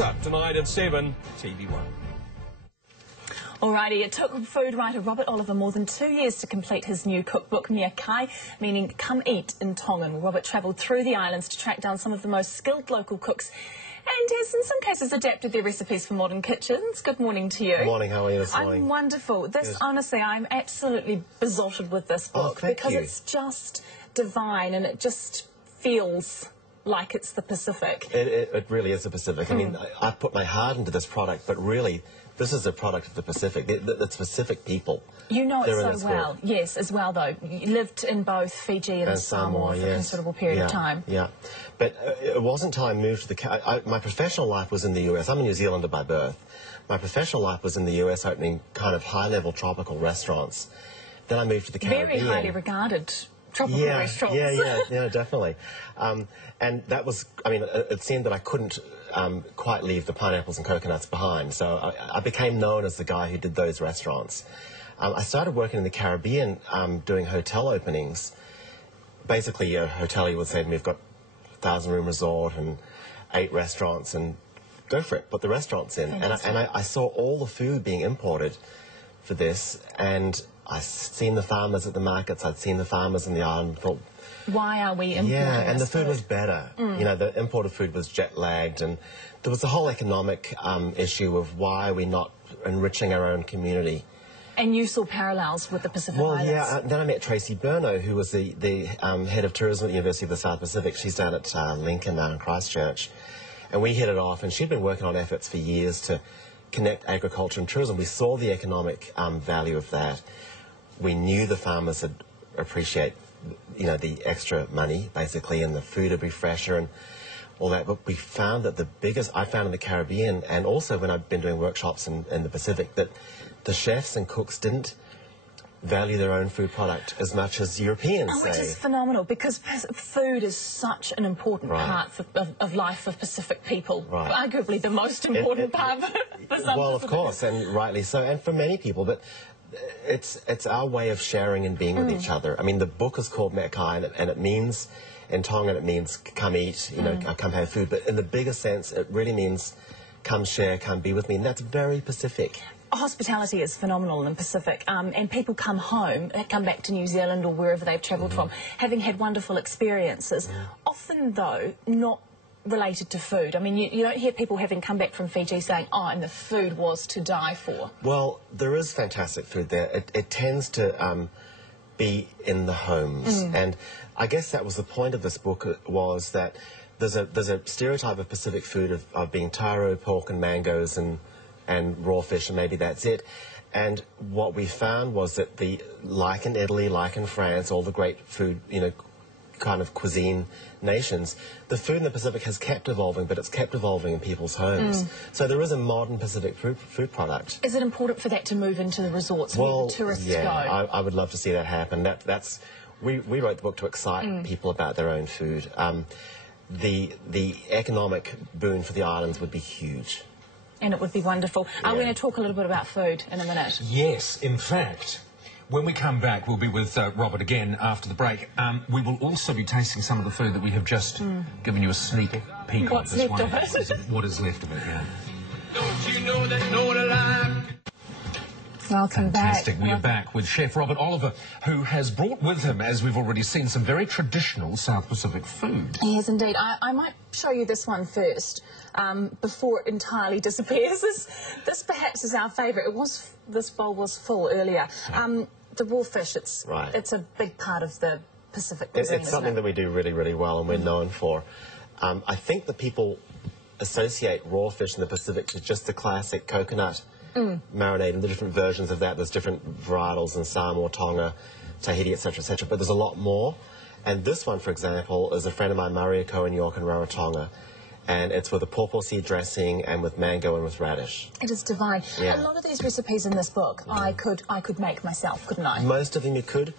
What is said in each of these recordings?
Close-Up tonight at 7, TV1. Alrighty, it took food writer Robert Oliver more than 2 years to complete his new cookbook, Mea Kai, meaning come eat in Tongan. Robert travelled through the islands to track down some of the most skilled local cooks and has in some cases adapted their recipes for modern kitchens. Good morning to you. Good morning, how are you this morning? I'm wonderful. Honestly, I'm absolutely besotted with this book because it's just divine and it just feels like it's the Pacific. It really is the Pacific. I mean, I put my heart into this product, but really, this is a product of the Pacific. It's Pacific people. You know it so well. Yes, as well, though. You lived in both Fiji and Samoa for a considerable period of time. Yeah, but it wasn't until I moved to the... my professional life was in the US. I'm a New Zealander by birth. My professional life was in the US, opening kind of high-level tropical restaurants. Then I moved to the Caribbean. Very highly regarded tropical restaurants. Yeah, definitely. And that was, I mean, it seemed that I couldn't quite leave the pineapples and coconuts behind, so I became known as the guy who did those restaurants. I started working in the Caribbean doing hotel openings. Basically, a hotelier would say to me, we've got a 1,000-room resort and 8 restaurants, and go for it, put the restaurants in. And I saw all the food being imported for this, and I'd seen the farmers at the markets, I'd seen the farmers in the island, thought, why are we importing and the food was better. You know, the imported food was jet-lagged, and there was the whole economic issue of why are we not enriching our own community. And you saw parallels with the Pacific Islands. Well, yeah, then I met Tracy Burno, who was the head of tourism at the University of the South Pacific. She's down at Lincoln now in Christchurch. And we hit it off, and she'd been working on efforts for years to connect agriculture and tourism. We saw the economic value of that. We knew the farmers would appreciate, you know, the extra money, basically, and the food would be fresher and all that. But we found that I found in the Caribbean, and also when I've been doing workshops in the Pacific, that the chefs and cooks didn't value their own food product as much as Europeans say. Which is phenomenal, because food is such an important part of life for Pacific people. Arguably the most important part for some. Well, of course, and rightly so, and for many people, but it's our way of sharing and being with each other. I mean, the book is called Mea Kai, and it means, in Tongan, it means come eat, you know, come have food, but in the bigger sense, it really means come share, come be with me, and that's very Pacific. Hospitality is phenomenal in the Pacific, and people come home, come back to New Zealand or wherever they've travelled from, having had wonderful experiences, often, though, not related to food. I mean, you don't hear people having come back from Fiji saying, oh, and the food was to die for. Well, there is fantastic food there. It tends to be in the homes, and I guess that was the point of this book, was that there's a stereotype of Pacific food of being taro, pork and mangoes and raw fish, and maybe that's it. And what we found was that like in Italy, like in France, all the great food, you know, kind of cuisine nations, the food in the Pacific has kept evolving, but it's kept evolving in people's homes. So there is a modern Pacific food product. Is it important for that to move into the resorts where the tourists go? I would love to see that happen. We wrote the book to excite people about their own food. The economic boon for the islands would be huge. And it would be wonderful. Are we going to talk a little bit about food in a minute? Yes, in fact, when we come back, we'll be with Robert again after the break. We will also be tasting some of the food that we have just given you a sneak peek of. What's left of it? What is left of it, yeah. Don't you know that no one alive... Welcome Fantastic. back. We are back with Chef Robert Oliver, who has brought with him, as we've already seen, some very traditional South Pacific food. Yes, indeed. I might show you this one first, before it entirely disappears. This perhaps is our favourite. This bowl was full earlier. The raw fish, it's a big part of the Pacific cuisine. It's something that we do really, really well and we're known for. I think that people associate raw fish in the Pacific to just the classic coconut marinade and the different versions of that. There's different varietals in Samoa, Tonga, Tahiti, etc., but there's a lot more. And this one, for example, is a friend of mine, Maria Cohen York in Rarotonga, and it's with a pawpaw seed dressing and with mango and with radish. It is divine. A lot of these recipes in this book I could make myself, couldn't I? Most of them you could.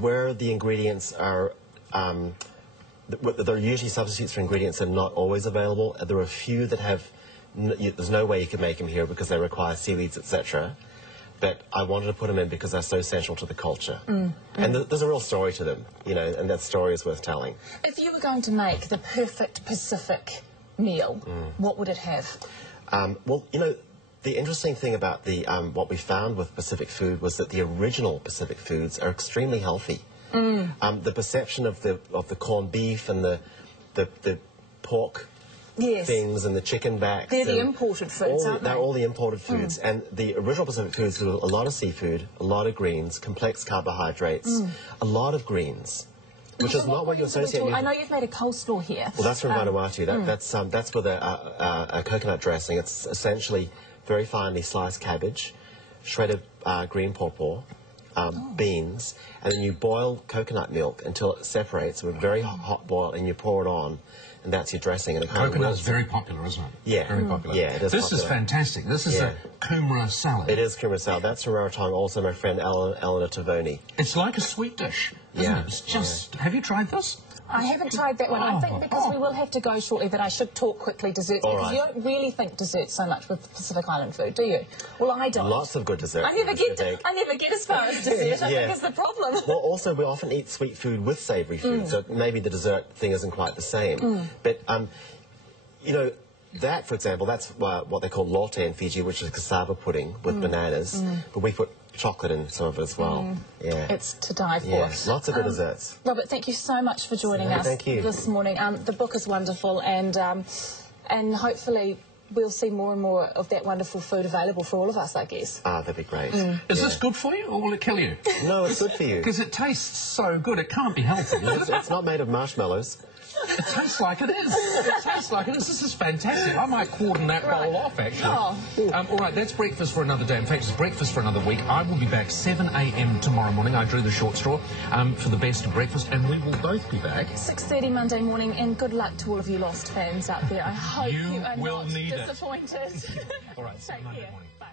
Where the ingredients are... there are usually substitutes for ingredients that are not always available. There are a few that have... there's no way you can make them here because they require seaweeds, etc. But I wanted to put them in because they're so central to the culture. And there's a real story to them, you know, and that story is worth telling. If you were going to make the perfect Pacific meal, what would it have? Well, you know, the interesting thing about the what we found with Pacific food was that the original Pacific foods are extremely healthy. The perception of the corned beef and the pork things and the chicken backs. They're the imported foods, aren't they? They're all the imported foods. And the original Pacific foods were a lot of seafood, a lot of greens, complex carbohydrates, a lot of greens, which is not what you associate with. I know you've made a coleslaw here. Well, that's from Vanuatu. That's with a coconut dressing. It's essentially very finely sliced cabbage, shredded green pawpaw, beans, and then you boil coconut milk until it separates with a very hot boil, and you pour it on, and that's your dressing. And Coconut is very popular, isn't it? Yeah. Very popular. Yeah, it is This popular. is fantastic. This is a kumara salad. It is kumara salad. That's from Rarotonga, also my friend Eleanor Tavoni. It's like a sweet dish, isn't it? It's just... Have you tried this? I haven't tried that one. I think because we will have to go shortly that I should talk quickly desserts. All Because right. you don't really think desserts so much with Pacific Island food, do you? Well, I don't. Lots of good desserts. I never get as far as dessert. I think is the problem. Well, also, we often eat sweet food with savoury food, so maybe the dessert thing isn't quite the same. But, you know, that, for example, that's what they call lotte in Fiji, which is cassava pudding with bananas. But we put chocolate in some of it as well. Yeah. It's to die for. Yeah, lots of good desserts. Robert, thank you so much for joining us thank you. this morning. The book is wonderful, and hopefully we'll see more and more of that wonderful food available for all of us, I guess. Ah, that'd be great. Is this good for you, or will it kill you? No, it's good for you. Because it tastes so good, it can't be healthy. It's not made of marshmallows. It tastes like it is. It tastes like it is. This is fantastic. I might cordon that bowl off, actually. All right, that's breakfast for another day. In fact, it's breakfast for another week. I will be back 7 a.m. tomorrow morning. I drew the short straw for the best of breakfast, and we will both be back. 6:30 Monday morning, and good luck to all of you Lost fans out there. I hope you are will not need it. disappointed. All right, Take Monday care. morning. Bye.